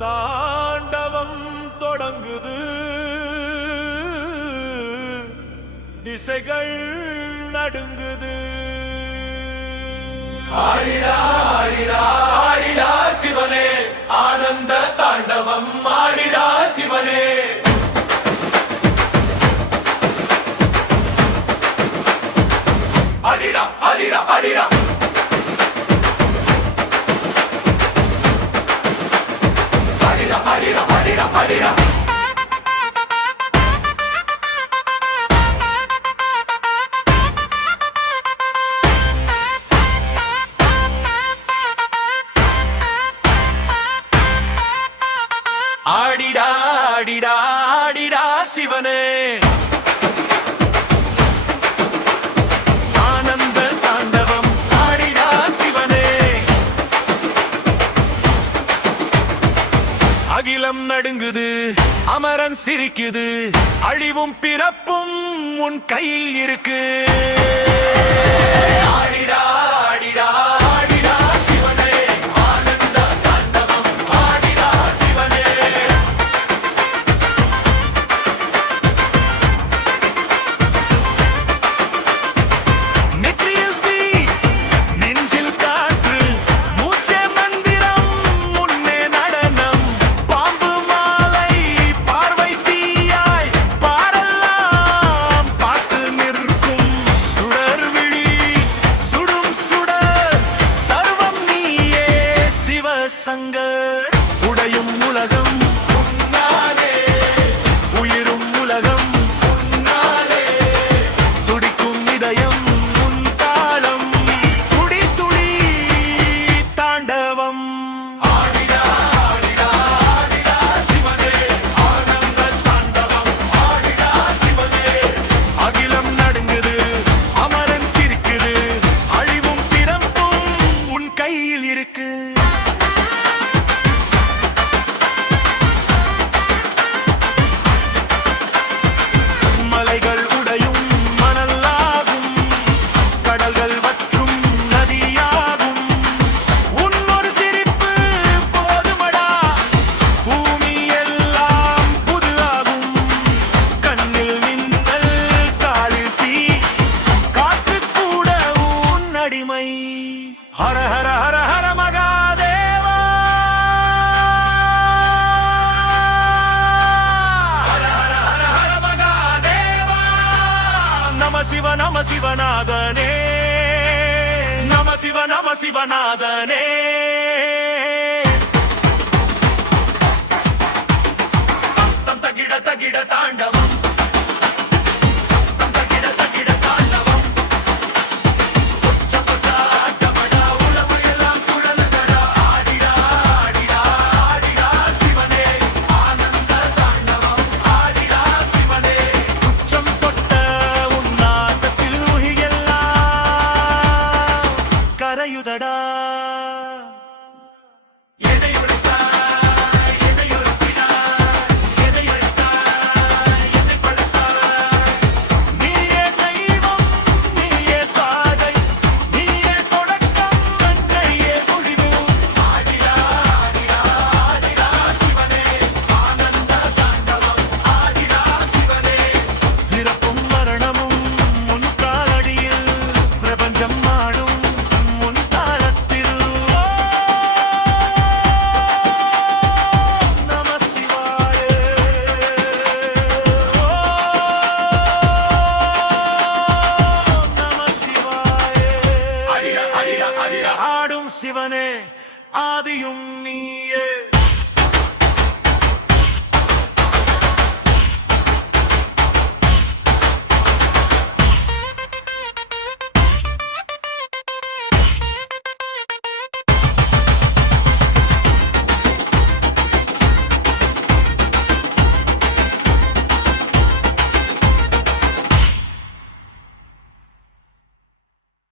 தாண்டவம் தொடங்குது. திசைகள் நடுங்குது. ஆடிடா ஆடிடா ஆடிடா சிவனே, ஆனந்த தாண்டவம் ஆடிடா சிவனே. ஆடிடா ஆடிடா ஆடிடா ஆடிடா ஆடிடா ஆடிடா ஆடிடா. ஆடிடா ஆடிடா ஆடிடா சிவனே, ஆனந்த தாண்டவம் ஆடிடா சிவனே. அகிலம் நடுங்குது, அமரன் சிரிக்குது, அழிவும் பிறப்பும் உன் கையில் இருக்கு. ஆடிடா ஆடிடா ஆடிடா சிவனே, ஆனந்த தாண்டவம் ஆடிடா சிவனே. நெற்றியில் தீ, நெஞ்சில் காற்று, மூச்சே மந்திரம், முன்னே நடனம். பாம்பு மாலை, பார்வை தீயாய், பாரெல்லாம் பார்த்து நிற்கும். சுடர் விழி, சுடும் சுடர், சர்வம் நீயே சிவசங்கர். உடையும் உலகம் உன்னாலே, உயிரும் உலகம் உன்னாலே, துடிக்கும் இதயம் உன் தாளம், துடி துடி தாண்டவம். ஆடிடா ஆடிடா ஆடிடா சிவனே, ஆனந்த தாண்டவம் ஆடிடா சிவனே. அகிலம் நடுங்குது, அமரன் சிரிக்குது, அழிவும் பிறப்பும் உன் கையில் இருக்கு. மலைகள் உடையும் மணலாகும், கடல்கள் வற்றும் நதியாகும். உன்னொரு சிரிப்பு போதுமடா, பூமி எல்லாம் புது ஆகும். கண்ணில் மின்னல், காலில் தீ, காற்று கூட உன் அடிமை. ஹர ஹர ஹர ஹர மகாதேவா, ஹர ஹர ஹர ஹர மகாதேவா. நம சிவ நம சிவநாதனே, நம சிவ நம சிவநாதனே. தம் தகிட தகிட தாண்டவம், தம் தகிட தகிட தாண்டவம். உச்சப்பட்டா ஆட்டமடா, உலகையெல்லாம் சுழலுதடா. ஆடிடா ஆடிடா ஆடிடா சிவனே, ஆனந்த தாண்டவம் ஆடிடா சிவனே. உச்சம் தொட்ட உன் நாட்டத்தில் உயிரெல்லாம் கரையுதடா. எதை உரைத்தாய், எதை உருப்பினாய், எதை அழைத்தாய், எதை படைத்தாய். நீயே தெய்வம், நீயே தாதை, நீயே தொடக்கம், நன்றையே முடிவு. ஆடிடா ஆடிடா ஆடிடா சிவனே, ஆனந்த தாண்டவம் ஆடிடா சிவனே. பிறப்பும் மரணமும் உன் காலடியில், பிரபஞ்சம் ஆடும் உன் தாளத்தில். நம சிவாய, நம சிவாய. ஆடும் சிவனே, ஆதியும் நீயே.